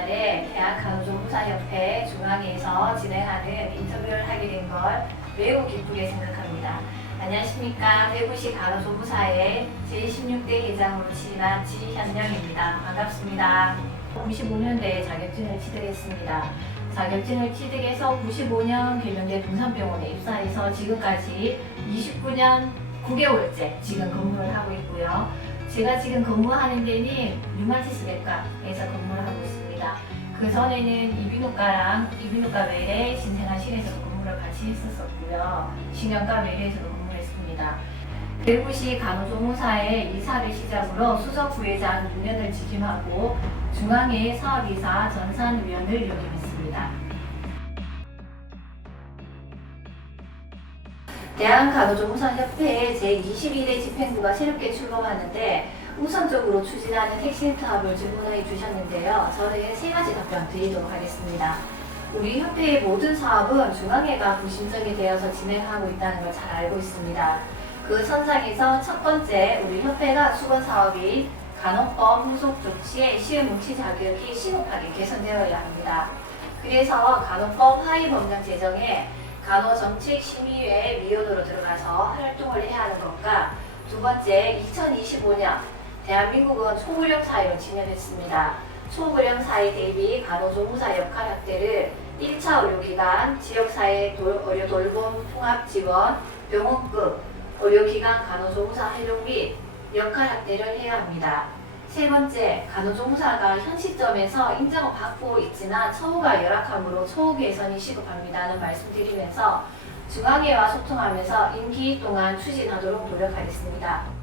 계절인 봄날에 대한간호조무사협회 중앙에서 진행하는 인터뷰를 하게 된 걸 매우 기쁘게 생각합니다. 안녕하십니까. 대구시 간호조무사의 제16대 회장으로 취임한 지현영입니다. 반갑습니다. 95년대에 자격증을 취득했습니다. 자격증을 취득해서 95년 개명된 동산병원에 입사해서 지금까지 29년 9개월째 지금 근무를 하고 있고요. 제가 지금 근무하는 데는 류마티스 내과에서 근무를 하고 있습니다. 그 전에는 이비인후과랑 이비인후과 외래 신생아실에서도 근무를 같이 했었었고요. 신경과 외래에서도 근무를 했습니다. 대구시 간호조무사의 이사를 시작으로 수석 부회장 6년을 직임하고 중앙회 사업이사 전산위원을 역임했습니다. 대한간호조무사협회의 제21회 집행부가 새롭게 출범하는데 우선적으로 추진하는 핵심 사업을 질문해 주셨는데요. 저는 세 가지 답변 드리도록 하겠습니다. 우리 협회의 모든 사업은 중앙회가 구심정이 되어서 진행하고 있다는 걸 잘 알고 있습니다. 그 선상에서 첫 번째 우리 협회가 수건 사업인 간호법 후속 조치의 시험 뭉치 자격이 시급하게 개선되어야 합니다. 그래서 간호법 하위 법령 제정에 간호정책심의회 위원으로 들어가서 활동을 해야 하는 것과 두 번째 2025년 대한민국은 초고령 사회로 진행했습니다. 초고령 사회 대비 간호조무사 역할 확대를 1차 의료기관, 지역사회 돌- 의료 돌봄 통합 지원, 병원급 의료기관 간호조무사 활용 및 역할 확대를 해야 합니다. 세 번째, 간호조무사가 현 시점에서 인정을 받고 있지만 처우가 열악하므로 처우 개선이 시급합니다는 말씀드리면서 중앙회와 소통하면서 임기 동안 추진하도록 노력하겠습니다.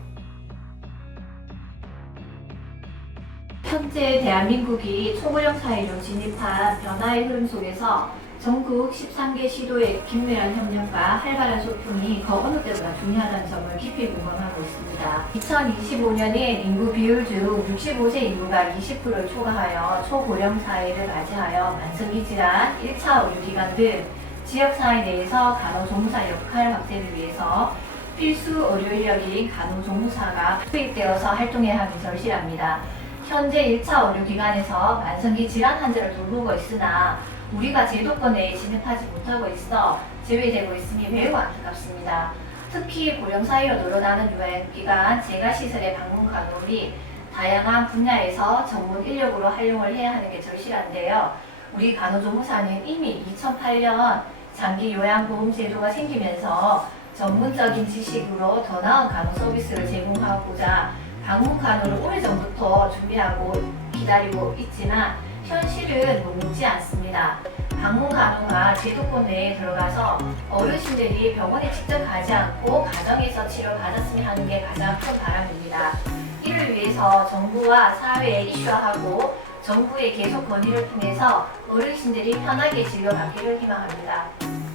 현재 대한민국이 초고령 사회로 진입한 변화의 흐름 속에서 전국 13개 시도의 긴밀한 협력과 활발한 소통이 그 어느 때보다 중요하다는 점을 깊이 공감하고 있습니다. 2025년엔 인구 비율 중 65세 인구가 20%를 초과하여 초고령 사회를 맞이하여 만성기 질환, 1차 의료기관 등 지역사회 내에서 간호조무사 역할 확대를 위해서 필수 의료 인력인 간호조무사가 투입되어서 활동해야 하기 절실합니다. 현재 1차 의료기관에서 만성기 질환 환자를 돌보고 있으나 우리가 제도권 내에 진입하지 못하고 있어 제외되고 있음이 매우 안타깝습니다. 특히 고령 사회로 늘어나는 요양기관, 재가시설의 방문 간호 및 다양한 분야에서 전문 인력으로 활용을 해야 하는 게 절실한데요. 우리 간호조무사는 이미 2008년 장기 요양보험 제도가 생기면서 전문적인 지식으로 더 나은 간호 서비스를 제공하고자 방문 간호를 오래전부터 준비하고 기다리고 있지만 현실은 녹록지 않습니다. 방문 간호가 제도권 내에 들어가서 어르신들이 병원에 직접 가지 않고 가정에서 치료를 받았으면 하는 게 가장 큰 바람입니다. 이를 위해서 정부와 사회에 이슈화하고 정부의 계속 건의를 통해서 어르신들이 편하게 진료받기를 희망합니다.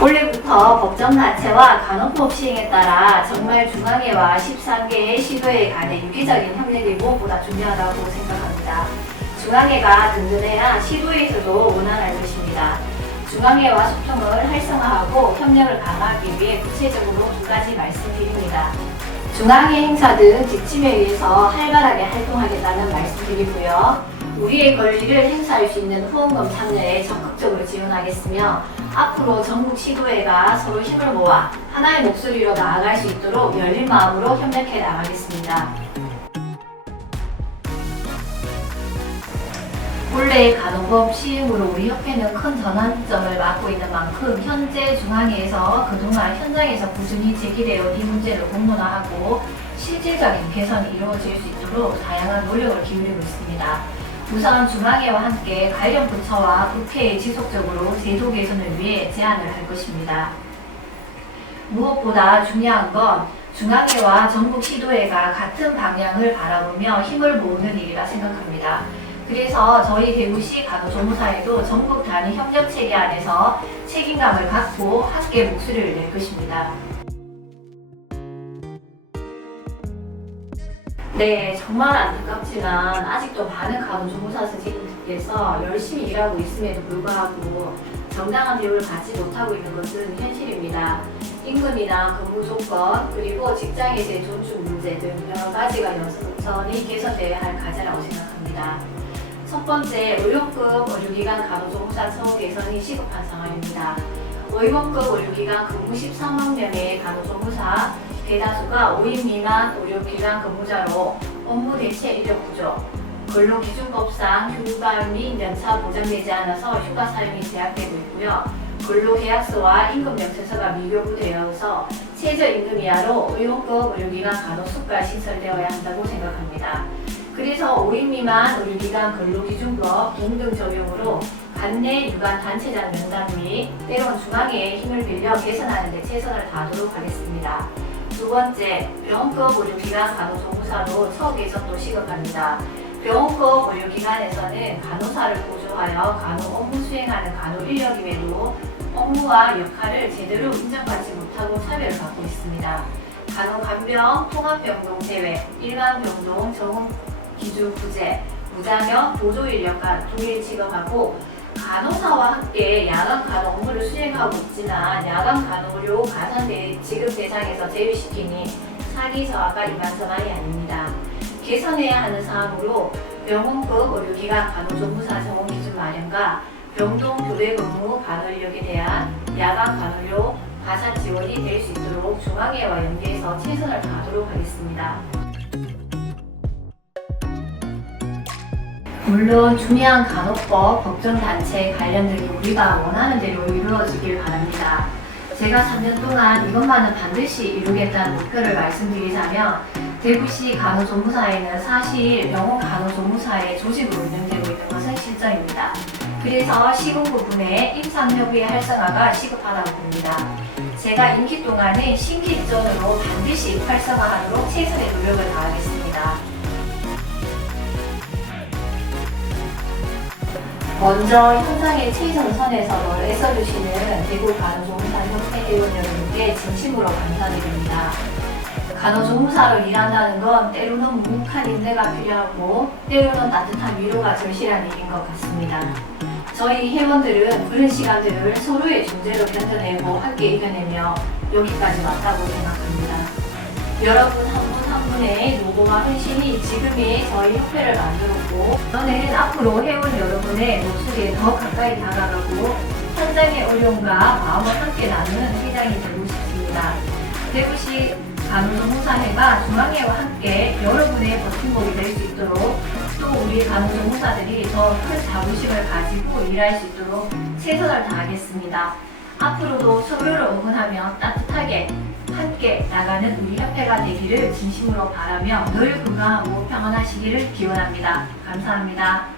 올해부터 법정단체와 간호법 시행에 따라 정말 중앙회와 13개의 시도회 간의 유기적인 협력이 무엇보다 중요하다고 생각합니다. 중앙회가 든든해야 시도회에서도 원활할 것입니다. 중앙회와 소통을 활성화하고 협력을 강화하기 위해 구체적으로 두 가지 말씀드립니다. 중앙회 행사 등 지침에 의해서 활발하게 활동하겠다는 말씀드리고요. 우리의 권리를 행사할 수 있는 후원금 참여에 적극적으로 지원하겠으며 앞으로 전국 시도회가 서로 힘을 모아 하나의 목소리로 나아갈 수 있도록 열린 마음으로 협력해 나가겠습니다. 본래 간호법 시행으로 우리 협회는 큰 전환점을 맞고 있는 만큼 현재 중앙회에서 그동안 현장에서 꾸준히 제기되어 이 문제를 공론화하고 실질적인 개선이 이루어질 수 있도록 다양한 노력을 기울이고 있습니다. 우선 중앙회와 함께 관련 부처와 국회에 지속적으로 제도 개선을 위해 제안을 할 것입니다. 무엇보다 중요한 건 중앙회와 전국 시도회가 같은 방향을 바라보며 힘을 모으는 일이라 생각합니다. 그래서 저희 대구시 간호조무사에도 전국 단위 협력 체계 안에서 책임감을 갖고 함께 목소리를 낼 것입니다. 네, 정말 안타깝지만 아직도 많은 간호조무사 선생님들께서 열심히 일하고 있음에도 불구하고 정당한 비용을 받지 못하고 있는 것은 현실입니다. 임금이나 근무 조건 그리고 직장에서의 존중 문제 등 여러 가지가 개선이 개선되어야 할 과제라고 생각합니다. 첫 번째, 의료급 의료기관 간호조무사 처우 개선이 시급한 상황입니다. 의원급 의료기관 근무 13만 명의 간호조무사 대다수가 5인 미만 의료기관 근무자로 업무 대체 인력 부족, 근로 기준법상 휴가 및 연차 보장되지 않아서 휴가 사용이 제한되고 있고요. 근로계약서와 임금명세서가 미교부되어서 최저임금 이하로 의원급 의료기관 간호수가 신설되어야 한다고 생각합니다. 그래서 5인 미만 의료기관 근로기준법 동등 적용으로 관내 유관 단체장 명단 및 때론 중앙의 힘을 빌려 개선하는 데 최선을 다하도록 하겠습니다. 두 번째, 병원급 의료기관 간호조무사로 처우 개선도 시급합니다. 병원급 의료기관에서는 간호사를 보조하여 간호 업무 수행하는 간호 인력임에도 업무와 역할을 제대로 인정받지 못하고 차별을 받고 있습니다. 간호 간병, 통합병동 제외, 일반 병동 적응 기준 부재, 무자격 보조 인력과 동일 취급하고 간호사와 함께 야간 간호 업무를 수행하고 있지만 야간 간호료 가산 대 지급 대상에서 제외시키니 사기 저하가 이만저만이 아닙니다. 개선해야 하는 사항으로 병원급 의료기관 간호조무사 정원 기준 마련과 병동 교대 근무 간호 인력에 대한 야간 간호료 가산 지원이 될 수 있도록 중앙회와 연계해서 최선을 다하도록 하겠습니다. 물론 중요한 간호법, 법정단체 관련들이 우리가 원하는 대로 이루어지길 바랍니다. 제가 3년 동안 이것만은 반드시 이루겠다는 목표를 말씀드리자면 대구시 간호조무사에는 사실 병원 간호조무사의 조직으로 운영되고 있는 것은 실정입니다. 그래서 시공 부분에 임상협의회 활성화가 시급하다고 봅니다. 제가 임기 동안에 신기 입전으로 반드시 활성화하도록 최선의 노력을 다하겠습니다. 먼저 현장의 최전선에서 애써주시는 대구 간호조무사 협회 회원 여러분께 진심으로 감사드립니다. 간호조무사로 일한다는 건 때로는 묵묵한 인내가 필요하고 때로는 따뜻한 위로가 절실한 일인 것 같습니다. 저희 회원들은 그런 시간들을 서로의 존재로 견뎌내고 함께 이겨내며 여기까지 왔다고 생각합니다. 여러분 한 분한 분의 노고와 헌신이 지금의 저희 협회를 만들었고 저는 앞으로 회원 여러분의 모습에 더 가까이 다가가고 현장의 어려움과 마음을 함께 나누는 회장이 되고 싶습니다. 대구시 간호조무사회가 중앙회와 함께 여러분의 버팀목이 될 수 있도록 또 우리 간호조무사들이 더 큰 자부심을 가지고 일할 수 있도록 최선을 다하겠습니다. 앞으로도 서로를 응원하며 따뜻하게 함께 나가는 우리 협회가 되기를 진심으로 바라며 늘 건강하고 평안하시기를 기원합니다. 감사합니다.